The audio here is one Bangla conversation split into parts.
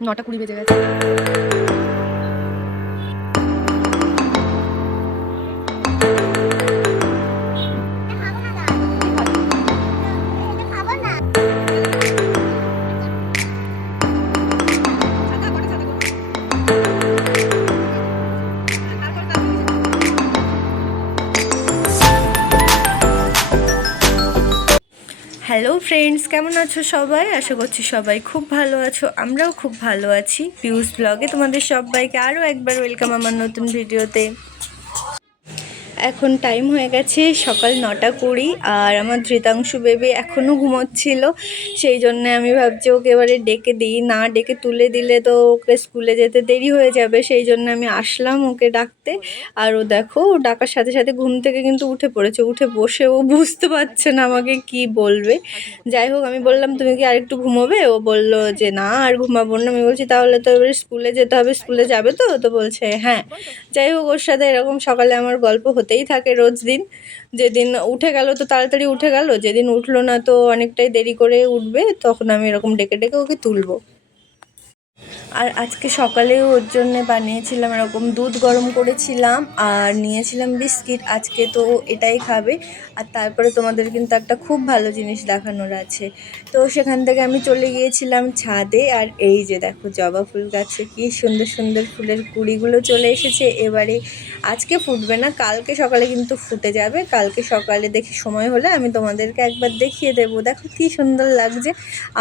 9:20 বেজে গেছে। হ্যালো ফ্রেন্ডস, কেমন আছো সবাই? আশা করছি সবাই খুব ভালো আছো। আমরাও খুব ভালো আছি। পিউস ব্লগে তোমাদের সবাইকে আরও একবার ওয়েলকাম আমার নতুন ভিডিওতে। এখন টাইম হয়ে গেছে সকাল 9:20 আর আমার ধৃতাংশু বেবি এখনও ঘুমোচ্ছিল। সেই জন্যে আমি ভাবছি ওকে এবারে ডেকে দিই, না ডেকে তুলে দিলে তো ওকে স্কুলে যেতে দেরি হয়ে যাবে। সেই জন্য আমি আসলাম ওকে ডাকতে। আর ও দেখো, ও ডাকার সাথে সাথে ঘুম থেকে কিন্তু উঠে পড়েছে। উঠে বসে ও বুঝতে পারছে না আমাকে কি বলবে। যাই হোক, আমি বললাম তুমি কি আরেকটু ঘুমোবে? ও বলল যে না আর ঘুমাবো না। আমি বলছি তাহলে তো এবারে স্কুলে যেতে হবে, স্কুলে যাবে তো? তো বলছে হ্যাঁ। যাই হোক, ওর সাথে এরকম সকালে আমার গল্প হতেই থাকে রোজ দিন। যেদিন উঠে গেল তো তাড়াতাড়ি উঠে গেল, যেদিন উঠলো না তো অনেকটাই দেরি করে উঠবে, তখন আমি এরকম ডেকে ডেকে ওকে তুলবো। আর আজকে সকালে ওর জন্য বানিয়েছিলাম এরকম দুধ গরম করেছিলাম আর নিয়েছিলাম বিস্কিট। আজকে তো ও এটাই খাবে। আর তারপরে তোমাদের কিন্তু একটা খুব ভালো জিনিস দেখানোর আছে। তো সেখান থেকে আমি চলে গিয়েছিলাম ছাদে। আর এই যে দেখো, জবা ফুল গাছে কি সুন্দর সুন্দর ফুলের কুঁড়িগুলো চলে এসেছে। এবারে আজকে ফুটবে না, কালকে সকালে কিন্তু ফুটে যাবে। কালকে সকালে দেখি সময় হলে আমি তোমাদেরকে একবার দেখিয়ে দেবো। দেখো কি সুন্দর লাগছে।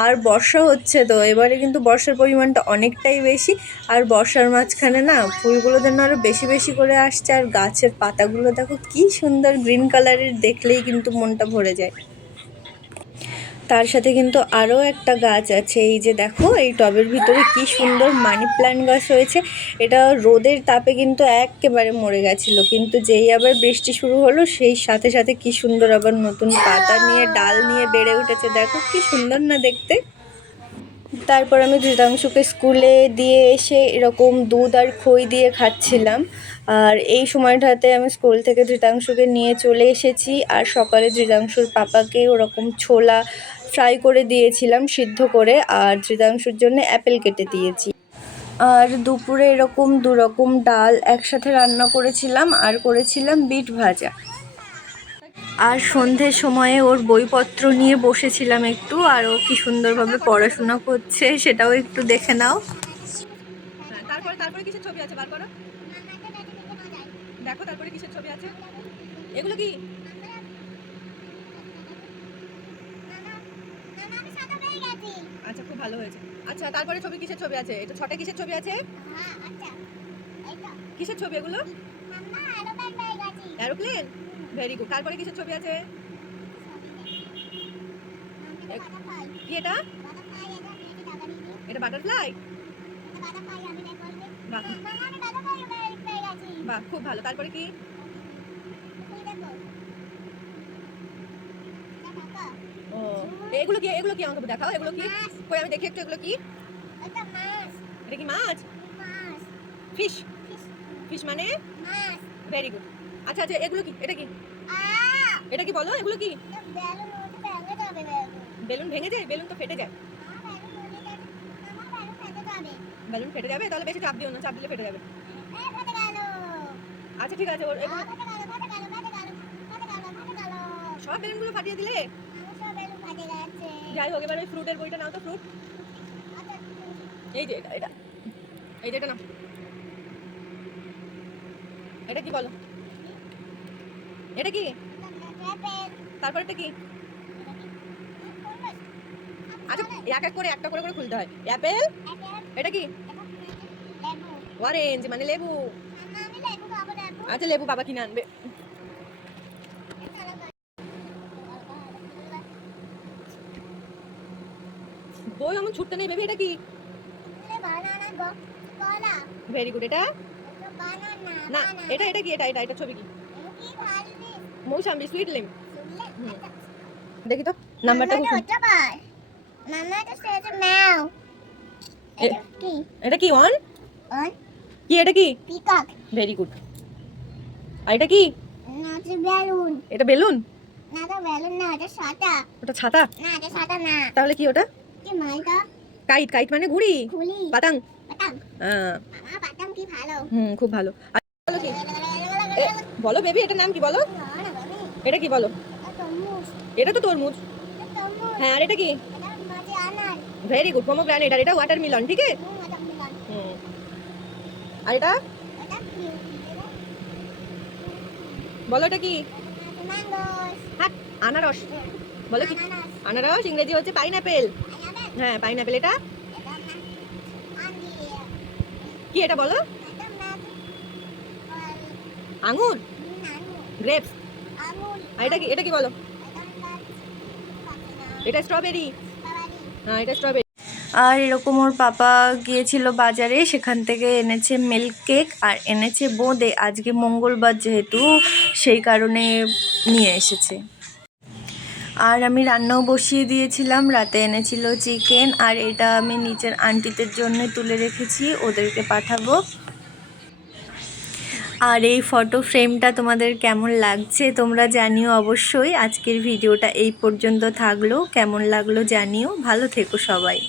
আর বর্ষা হচ্ছে, তো এবারে কিন্তু বর্ষার পরিমাণটা অনেকটাই বেশি। আর বর্ষার মাঝখানে না ফুলগুলো যেন আরও বেশি বেশি করে আসছে। আর গাছের পাতাগুলো দেখো কি সুন্দর গ্রিন কালারের, দেখলেই কিন্তু মনটা ভরে যায়। তার সাথে কিন্তু আরও একটা গাছ আছে। এই যে দেখো, এই টবের ভিতরে কি সুন্দর মানি প্ল্যান্ট গাছ হয়েছে। এটা রোদের তাপে কিন্তু একেবারে মরে গেছিলো, কিন্তু যেই আবার বৃষ্টি শুরু হলো সেই সাথে সাথে কি সুন্দর আবার নতুন পাতা নিয়ে ডাল নিয়ে বেড়ে উঠেছে। দেখো কি সুন্দর না দেখতে। তারপর আমি ধৃতাংশুকে স্কুলে দিয়ে এসে এরকম দুধ আর খই দিয়ে খাচ্ছিলাম। আর এই সময়টাতে আমি স্কুল থেকে ধৃতাংশুকে নিয়ে চলে এসেছি। আর সকালে ধৃতাংশুর পাপাকে ওরকম ছোলা ফ্রাই করে দিয়েছিলাম সিদ্ধ করে, আর ধৃতাংশুর জন্য অ্যাপেল কেটে দিয়েছি। আর দুপুরে এরকম 2 রকম ডাল একসাথে রান্না করেছিলাম আর করেছিলাম বিট ভাজা। আর সন্ধ্যের সময়ে ওর বইপত্র নিয়ে বসেছিলাম একটু, আর ও কি সুন্দরভাবে পড়াশোনা করছে সেটাও একটু দেখে নাও। তারপরে তারপরে কিসের ছবি আছে বার করো, দেখো তারপরে কিসের ছবি আছে। এগুলো কি? আচ্ছা, খুব ভালো হয়েছে। আচ্ছা, তারপরে ছবি কিসের ছবি আছে? এটা 6টা কিসের ছবি আছে? কিসের ছবি এগুলো? Aeroplane, very good. তারপরে কিসের ছবি আছে? কি এটা? এটা বাটারফ্লাই। বাহ বাহ, খুব ভালো। তারপরে কি? ও, এগুলো কি? এগুলো কি আমাকে দেখাও। এগুলো কি? কই আমি দেখি একটু। এগুলো কি? এটা কি মাছ? ফিশ। ফিশ মানে ভেরি গুড। আচ্ছা আচ্ছা, এগুলো কি? এটা কি? এটা কি বলো? এগুলো কি? বেলুন ভেঙে যায়? বেলুন তো ফেটে যায়। বেলুন ফেটে যাবে? তাহলে বেশি চাপ দিও না, চাপ দিলে ফেটে যাবে। আচ্ছা ঠিক আছে। সব বেলুনগুলো ফাটিয়ে দিলে? যাই হোক, এবার ওই ফ্রুটের বইটা নাও তো। ফ্রুট, এই যে এটা এটা এই যে এটা নাও। এটা কি বলো? এটা কি? তারপর এটা কি? আচ্ছা, এক এক করে একটা করে করে খুলতে হয়। অ্যাপেল। এটা কি? অরেঞ্জ মানে লেবু। আচ্ছা, লেবু বাবা কিনে আনবে। বই এমন ছুটতে নেই বেবি। এটা কি? Very good. এটা না, এটা এটা কি? এটা এটা এটা ছবি কি? Mosambi, sweet lime. দেখি তো নাম্বারটা। এটা কি? অন কি? এটা কি? Very good. আর এটা কি? এটা বেলুন। ওটা ছাতা। তাহলে কি ওটা? কাইট কাইট মানে ঘুড়ি, ঘুড়ি, পাতাং। পাতাং। হ্যাঁ মামা পাতাং কি ভালো। খুব ভালো। আর বলো কি, এ, বলো বেবি এটার নাম কি বলো? না না বাবি, এটা কি বলো? এটা তরমুজ। এটা তো তরমুজ। এটা তরমুজ। হ্যাঁ আর এটা কি? এটা মাঝে আনার। Very good, pomegranate. আর এটা ওয়াটারমেলন, ঠিক আছে। এটা মিলন। আর এটা এটা কি? বলো এটা কি? ম্যাঙ্গোস। হ্যাঁ আনারস। বলো কি? আনারস। আনারস ইংরেজি হচ্ছে পাইনাপেল। আনারস। হ্যাঁ পাইনাপেল। এটা এটা আঙ্গুর। কি এটা বলো? এটা ম্যাঙ্গো। আঙুর, আঙ্গুর। গ্রেপস। আঙ্গুর। আর এটা কি? এটা কি বলো? এটা স্ট্রবেরি। হ্যাঁ এটা স্ট্রবেরি। আর এরকম ওর পাপা গিয়েছিল বাজারে, সেখান থেকে এনেছে মিল্ক কেক আর এনেছে বোঁদে। আজকে মঙ্গলবার যেহেতু, সেই কারণে নিয়ে এসেছে। আর আমি রান্নাও বসিয়ে দিয়েছিলাম। রাতে এনেছিল চিকেন, আর এটা আমি নিচের আন্টিদের জন্য তুলে রেখেছি, ওদেরকে পাঠাবো। আর এই ফটো ফ্রেমটা তোমাদের কেমন লাগছে তোমরা জানিও অবশ্যই। আজকের ভিডিওটা এই পর্যন্ত থাকলো, কেমন লাগলো জানিও। ভালো থেকো সবাই।